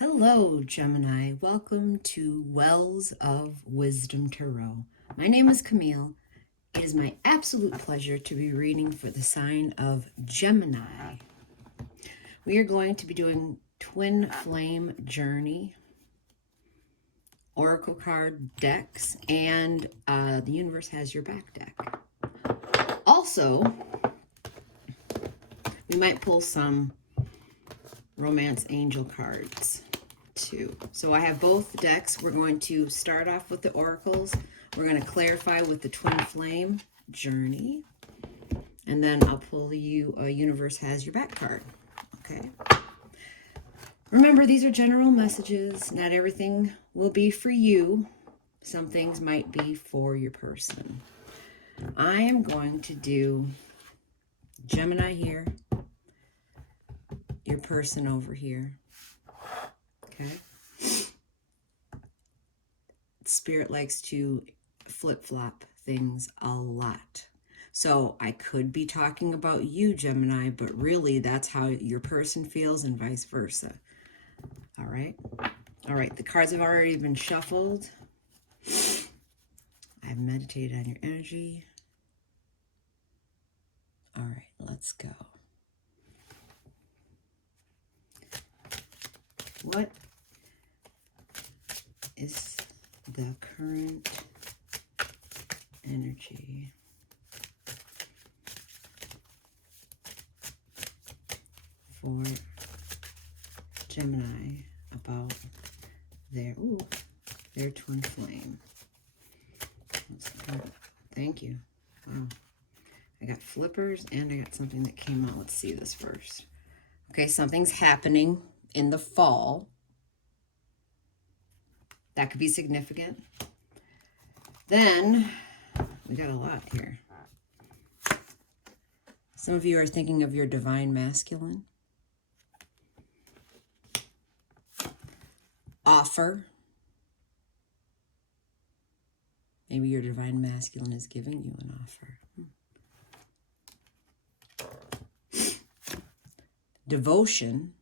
Hello, Gemini. Welcome to Wells of Wisdom Tarot. My name is Camille. It is my absolute pleasure to be reading for the sign of Gemini. We are going to be doing Twin Flame Journey, Oracle card decks, and the universe has your back deck. Also, we might pull some romance angel cards too. So I have both decks. We're going to start off with the oracles. We're going to clarify with the twin flame journey. And then I'll pull you a universe has your back card. Okay. Remember, these are general messages. Not everything will be for you. Some things might be for your person. I am going to do Gemini here, your person over here. Okay. Spirit likes to flip-flop things a lot. So I could be talking about you, Gemini, but really that's how your person feels and vice versa. All right. All right. The cards have already been shuffled. I've meditated on your energy. All right. Let's go. What is the current energy for Gemini about their twin flame? Thank you. Wow. I got flippers and I got something that came out. Let's see this first. Okay, something's happening in the fall. That could be significant. Then, we got a lot here. Some of you are thinking of your divine masculine. Offer. Maybe your divine masculine is giving you an offer. Devotion.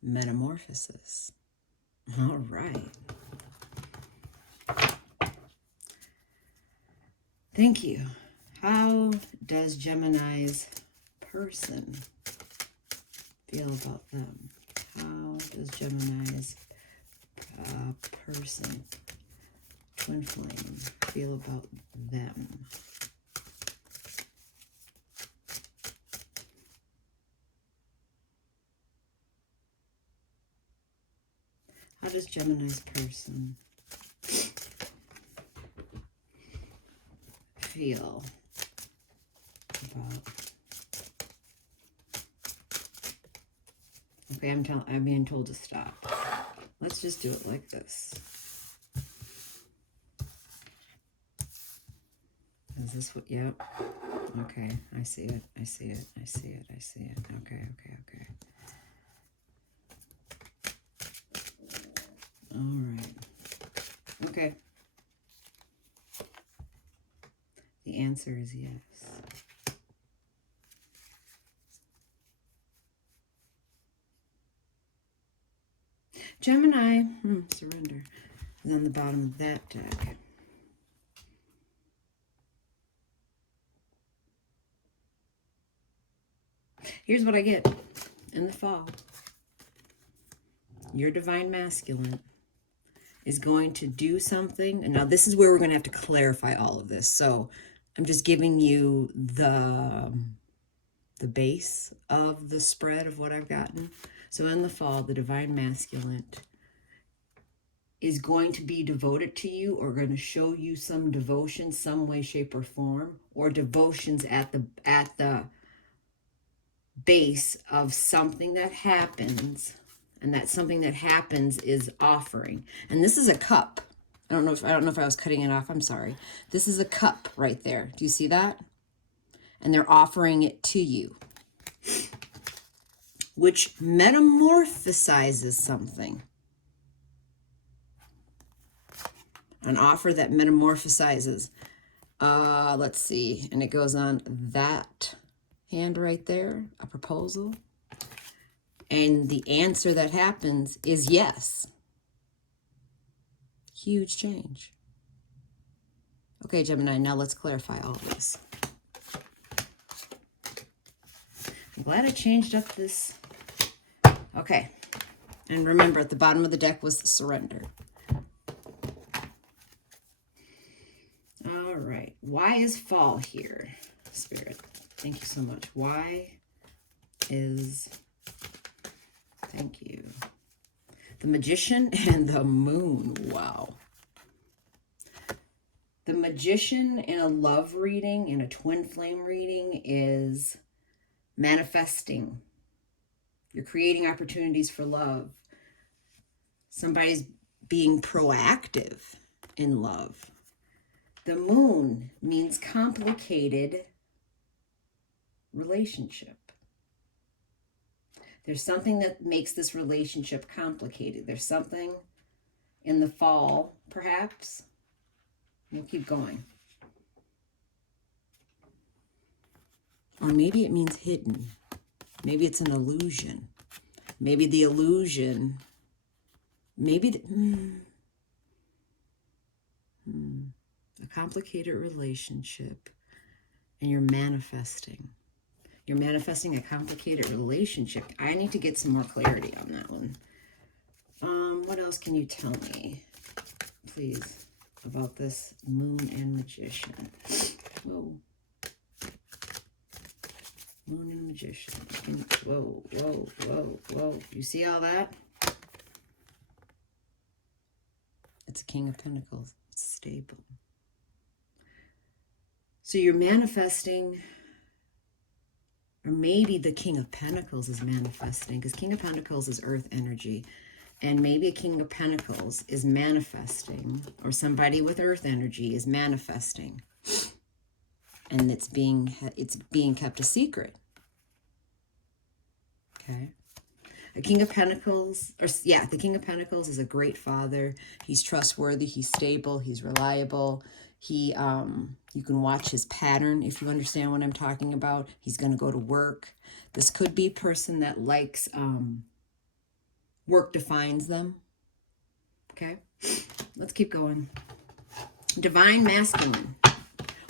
Metamorphosis. All right. Thank you. How does Gemini's person feel about them? How does Gemini's person, twin flame, feel about them? How does Gemini's person feel about... Okay, I'm being told to stop. Let's just do it like this. Is this what? Yep. Okay, I see it. I see it. I see it. I see it. Okay, okay, okay. All right. Okay. The answer is yes. Gemini, surrender, is on the bottom of that deck. Here's what I get in the fall. Your divine masculine is going to do something. And now this is where we're going to have to clarify all of this. So I'm just giving you the base of the spread of what I've gotten. So in the fall, the divine masculine is going to be devoted to you or going to show you some devotion, some way, shape, or form, or devotions at the base of something that happens. And that something that happens is offering. And this is a cup. I don't know if I was cutting it off. I'm sorry. This is a cup right there. Do you see that? And they're offering it to you, which metamorphosizes something. An offer that metamorphosizes. Let's see. And it goes on that hand right there, a proposal. And the answer that happens is yes. Huge change. Okay, Gemini, now let's clarify all this. I'm glad I changed up this. Okay. And remember, at the bottom of the deck was surrender. All right. Why is fall here, Spirit? Thank you so much. Why is... Thank you. The Magician and the Moon. Wow. The Magician in a love reading, in a twin flame reading, is manifesting. You're creating opportunities for love. Somebody's being proactive in love. The Moon means complicated relationship. There's something that makes this relationship complicated. There's something in the fall, perhaps. We'll keep going. Or maybe it means hidden. Maybe it's an illusion. Maybe the illusion, maybe a complicated relationship, and you're manifesting. You're manifesting a complicated relationship. I need to get some more clarity on that one. What else can you tell me, please, about this Moon and Magician? Whoa. Moon and Magician. Whoa, whoa, whoa, whoa. You see all that? It's a King of Pentacles. It's stable. So you're manifesting, or maybe the King of Pentacles is manifesting, because King of Pentacles is earth energy. And maybe a King of Pentacles is manifesting, or somebody with earth energy is manifesting. And it's being kept a secret. Okay. A King of Pentacles, the King of Pentacles is a great father. He's trustworthy, he's stable, he's reliable. You can watch his pattern if you understand what I'm talking about. He's going to go to work. This could be a person that likes, work defines them. Okay. Let's keep going. Divine Masculine.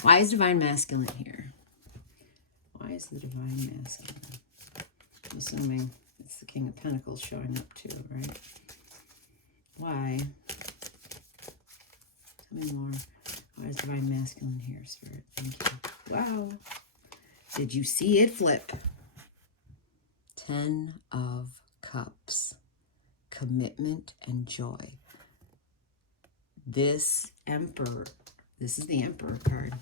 Why is Divine Masculine here? Why is the Divine Masculine? I'm assuming it's the King of Pentacles showing up too, right? Why? Tell me more. Why is Divine Masculine here, Spirit? Thank you. Wow. Did you see it flip? 10 of Cups. Commitment and joy. This Emperor, this is the Emperor card.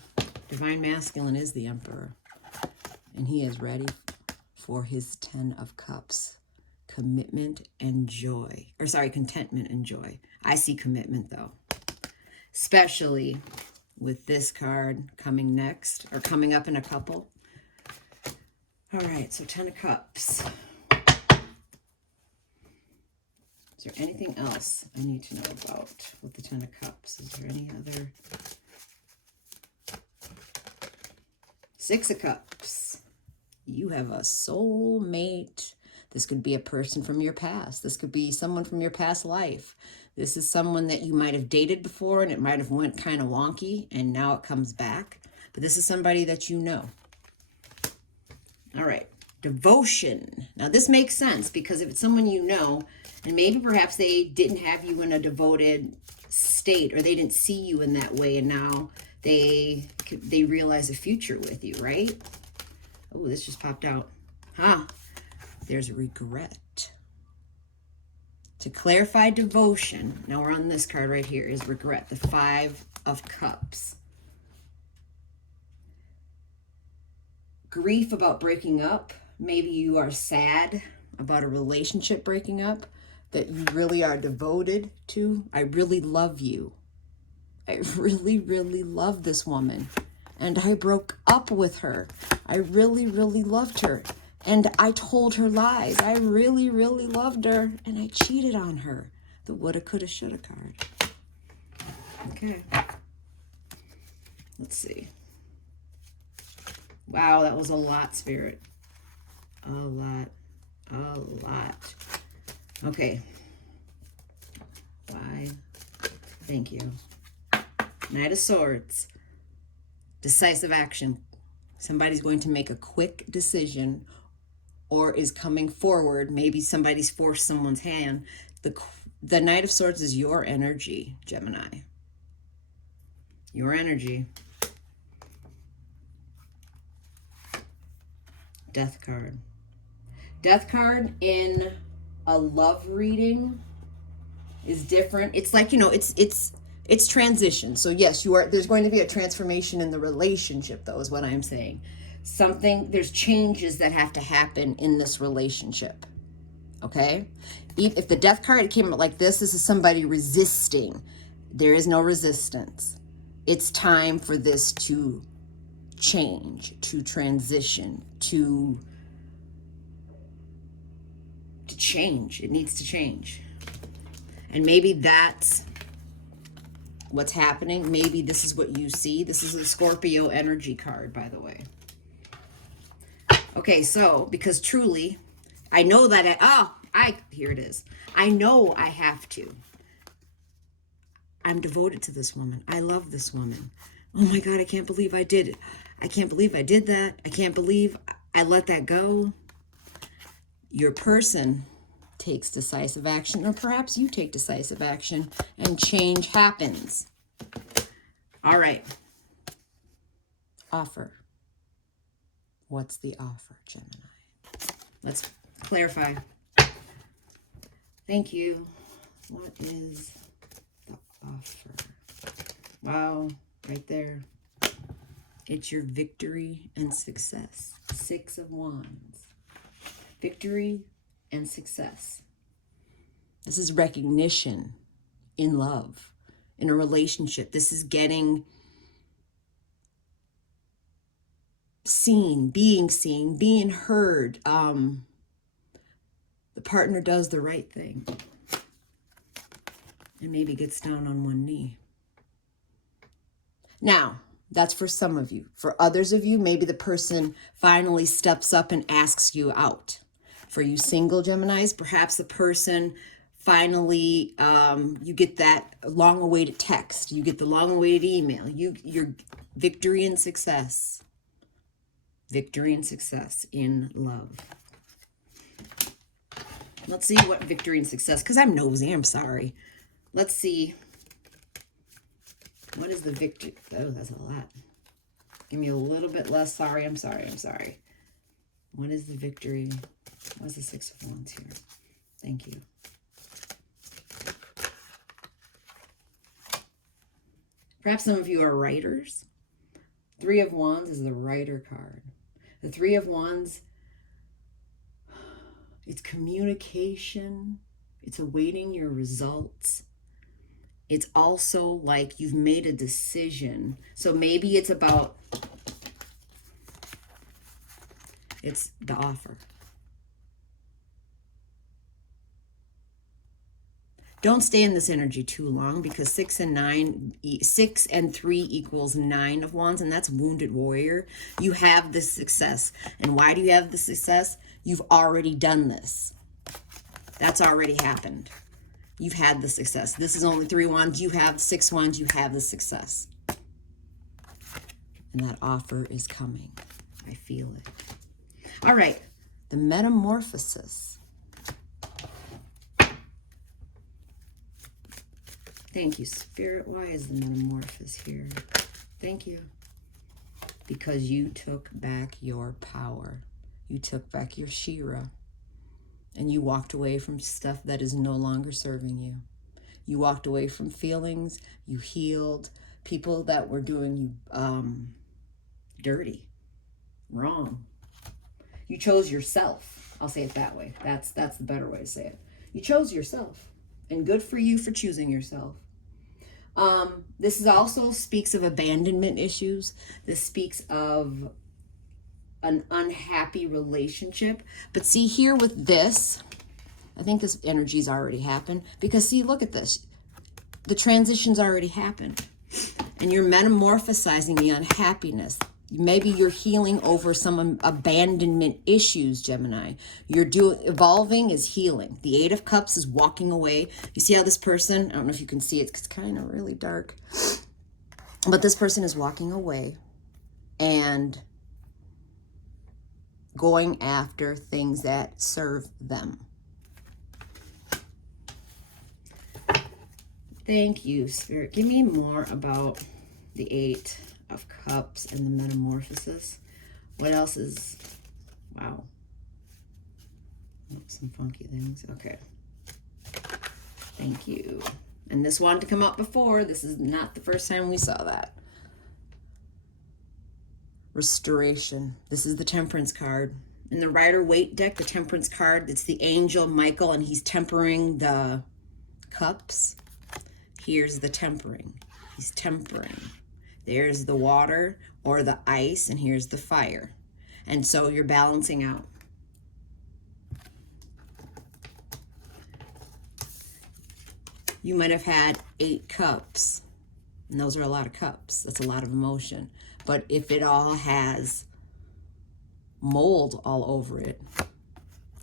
Divine Masculine is the Emperor. And he is ready for his 10 of Cups. Commitment and joy. Or sorry, contentment and joy. I see commitment though. Especially with this card coming next, or coming up in a couple. All right, so 10 of Cups. Is there anything else I need to know about with the 10 of Cups? Is there any other? 6 of Cups. You have a soulmate. This could be a person from your past. This could be someone from your past life. This is someone that you might have dated before and it might have went kind of wonky and now it comes back. But this is somebody that you know. All right. Devotion. Now this makes sense because if it's someone you know, and maybe perhaps they didn't have you in a devoted state or they didn't see you in that way and now they realize a future with you, right? Oh, this just popped out. There's regret. To clarify devotion, now we're on this card right here, is regret, the 5 of Cups. Grief about breaking up. Maybe you are sad about a relationship breaking up that you really are devoted to. I really love you. I really, really love this woman. And I broke up with her. I really, really loved her. And I told her lies. I really, really loved her. And I cheated on her. The woulda, coulda, shoulda card. Okay. Let's see. Wow, that was a lot, Spirit. A lot. A lot. Okay. 5. Thank you. Knight of Swords. Decisive action. Somebody's going to make a quick decision or is coming forward. Maybe somebody's forced someone's hand. The Knight of Swords is your energy, Gemini. Your energy. Death card. Death card in a love reading is different. It's like, you know, it's transition. So yes, there's going to be a transformation in the relationship, though, is what I'm saying. There's changes that have to happen in this relationship. Okay? If the Death card came out like this is somebody resisting. There is no resistance. It's time for this to change, to transition, to change. It needs to change. And maybe that's what's happening. Maybe this is what you see. This is a Scorpio energy card, by the way. Okay, so because truly, I know that here it is. I know I have to. I'm devoted to this woman. I love this woman. Oh my God, I can't believe I did it. I can't believe I did that. I can't believe I let that go. Your person takes decisive action, or perhaps you take decisive action and change happens. All right. Offer. What's the offer, Gemini? Let's clarify. Thank you. What is the offer? Wow, right there. It's your victory and success. 6 of Wands. Victory and success. This is recognition in love, in a relationship. This is getting seen, being heard. The partner does the right thing and maybe gets down on one knee. Now, that's for some of you. For others of you, maybe the person finally steps up and asks you out. For you single Geminis, perhaps the person finally, you get that long-awaited text. You get the long-awaited email. Your victory and success. Victory and success in love. Let's see what victory and success, because I'm nosy, I'm sorry. Let's see. What is the victory? Oh, that's a lot. Give me a little bit less. Sorry, I'm sorry. What is the victory? What's the 6 of Wands here? Thank you. Perhaps some of you are writers. 3 of Wands is the writer card. The 3 of Wands, it's communication. It's awaiting your results. It's also like you've made a decision. So maybe it's about, it's the offer. Don't stay in this energy too long, because 6 and 3 equals 9 of Wands, and that's wounded warrior. You have this success. And why do you have the success? You've already done this. That's already happened. You've had the success. This is only 3 Wands. You have 6 Wands. You have the success. And that offer is coming. I feel it. All right. The Metamorphosis. Thank you, Spirit. Why is the Metamorphosis here? Thank you. Because you took back your power. You took back your Shira. And you walked away from stuff that is no longer serving you. You walked away from feelings. You healed people that were doing you dirty, wrong. You chose yourself. I'll say it that way. That's the better way to say it. You chose yourself. And good for you for choosing yourself. This is also speaks of abandonment issues. This speaks of an unhappy relationship. But see here with this, I think this energy's already happened, because see, look at this. The transition's already happened. And you're metamorphosizing the unhappiness. Maybe you're healing over some abandonment issues, Gemini. Evolving is healing. The Eight of Cups is walking away. You see how this person, I don't know if you can see it, because it's kind of really dark, but this person is walking away and going after things that serve them. Thank you, Spirit. Give me more about the Eight of Cups and the Metamorphosis. What else is... Wow. Oh, some funky things. Okay. Thank you. And this wanted to come up before. This is not the first time we saw that. Restoration. This is the Temperance card. In the Rider-Waite deck, the Temperance card, it's the angel Michael, and he's tempering the cups. Here's the tempering. He's tempering. There's the water or the ice, and here's the fire. And so you're balancing out. You might have had 8 cups, and those are a lot of cups. That's a lot of emotion. But if it all has mold all over it,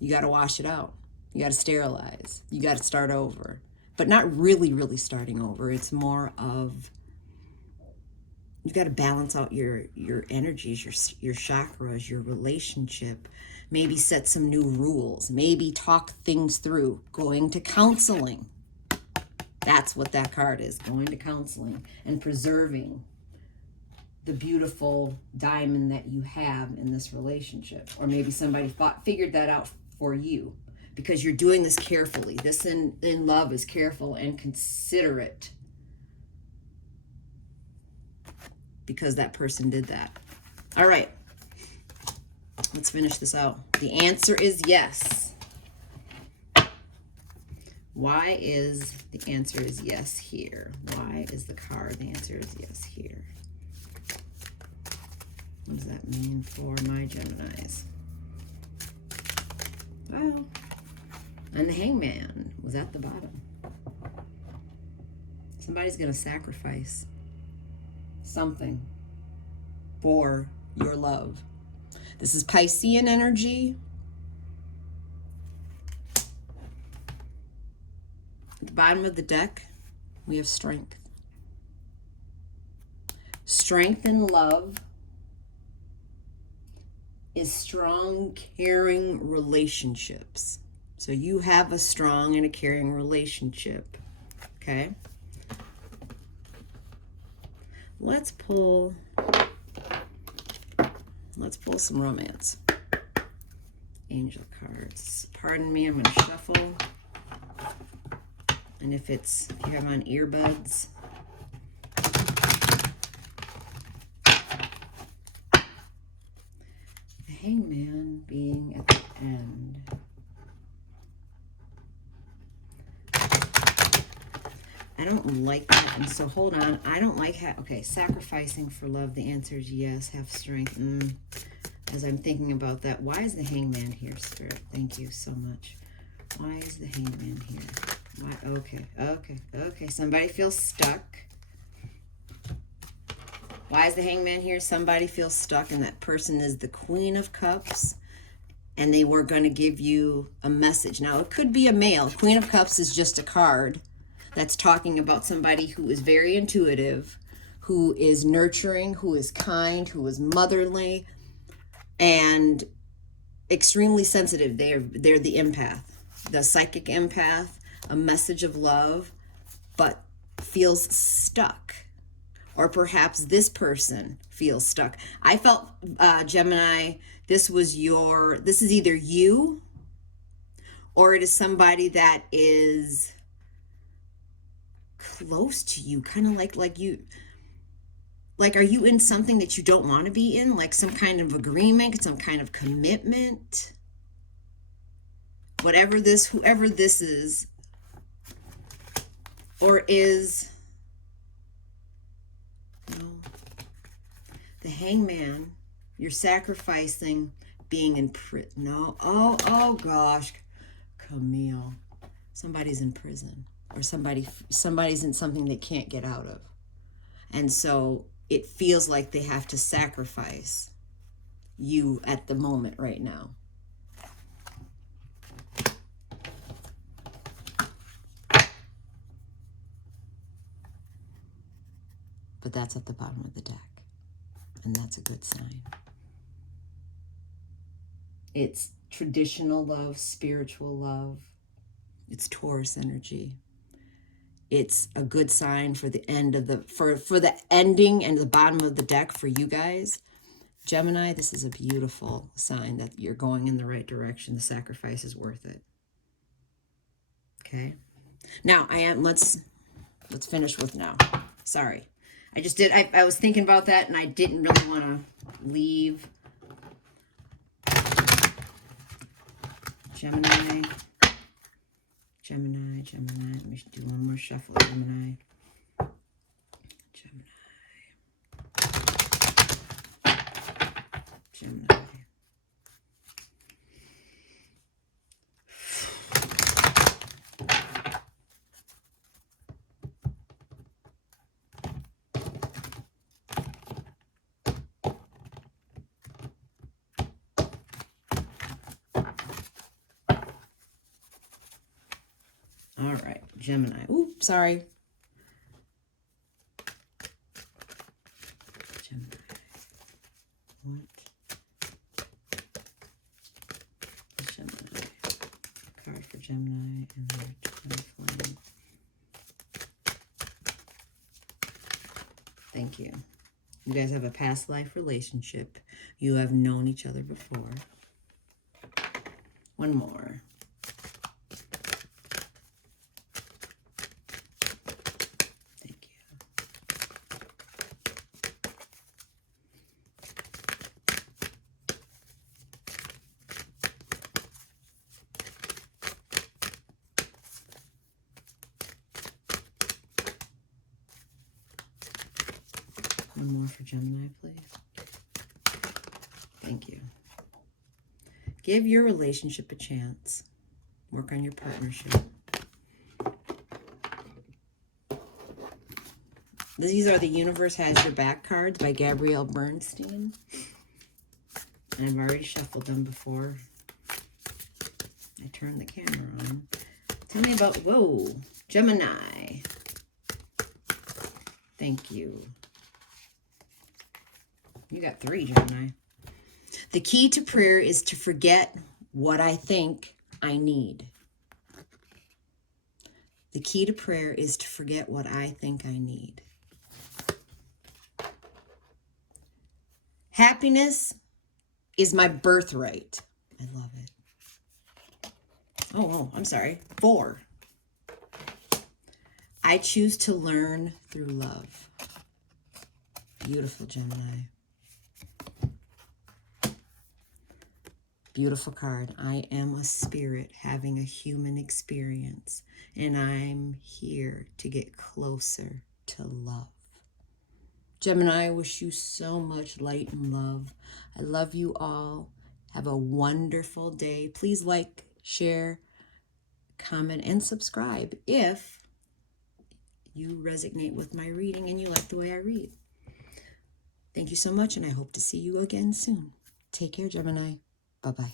you got to wash it out. You got to sterilize. You got to start over. But not really starting over. It's more of, you got to balance out your energies, your chakras, your relationship. Maybe set some new rules. Maybe talk things through. Going to counseling. That's what that card is. Going to counseling and preserving the beautiful diamond that you have in this relationship. Or maybe somebody figured that out for you, because you're doing this carefully. This in love is careful and considerate, because that person did that. All right, let's finish this out. The answer is yes. Why is the answer is yes here? Why is the card the answer is yes here? What does that mean for my Geminis? Wow. And the Hangman was at the bottom. Somebody's going to sacrifice something for your love. This is Piscean energy. At the bottom of the deck, we have strength. Strength and love is strong, caring relationships. So you have a strong and a caring relationship, okay? Let's pull some romance. Angel cards. Pardon me, I'm going to shuffle. And if you have on earbuds, the Hangman being at the end. I don't like that, and so hold on. I don't like okay, sacrificing for love. The answer is yes. Have strength. As I'm thinking about that, why is the Hangman here, Spirit? Thank you so much. Why is the Hangman here? Why? Okay. Somebody feels stuck. Why is the Hangman here? Somebody feels stuck, and that person is the Queen of Cups, and they were going to give you a message. Now, it could be a male. Queen of Cups is just a card that's talking about somebody who is very intuitive, who is nurturing, who is kind, who is motherly, and extremely sensitive. They're the empath, the psychic empath, a message of love, but feels stuck. Or perhaps this person feels stuck. I felt, Gemini, this is either you, or it is somebody that is close to you, kind of like you, like, are you in something that you don't want to be in, like some kind of agreement, some kind of commitment, whoever this is, or is, the Hangman, you're sacrificing being in prison. No, oh gosh, Camille, somebody's in prison. Or somebody's in something they can't get out of. And so it feels like they have to sacrifice you at the moment right now. But that's at the bottom of the deck, and that's a good sign. It's traditional love, spiritual love. It's Taurus energy. It's a good sign for the end of the, for the ending and the bottom of the deck for you guys. Gemini, this is a beautiful sign that you're going in the right direction. The sacrifice is worth it. Okay. Now let's finish with now. Sorry. I was thinking about that and I didn't really want to leave. Gemini. Let me do one more shuffle. Gemini. All right, Gemini. Ooh, sorry. Gemini. What? Gemini. Card for Gemini and their twin flame. Thank you. You guys have a past life relationship. You have known each other before. One more. One more for Gemini, please. Thank you. Give your relationship a chance. Work on your partnership. These are the Universe Has Your Back cards by Gabrielle Bernstein. And I've already shuffled them before I turned the camera on. Tell me about, whoa, Gemini. Thank you. You got 3, Gemini. The key to prayer is to forget what I think I need. The key to prayer is to forget what I think I need. Happiness is my birthright. I love it. Oh, I'm sorry. 4. I choose to learn through love. Beautiful, Gemini. Beautiful card. I am a spirit having a human experience, and I'm here to get closer to love. Gemini, I wish you so much light and love. I love you all. Have a wonderful day. Please like, share, comment, and subscribe if you resonate with my reading and you like the way I read. Thank you so much, and I hope to see you again soon. Take care, Gemini. Bye-bye.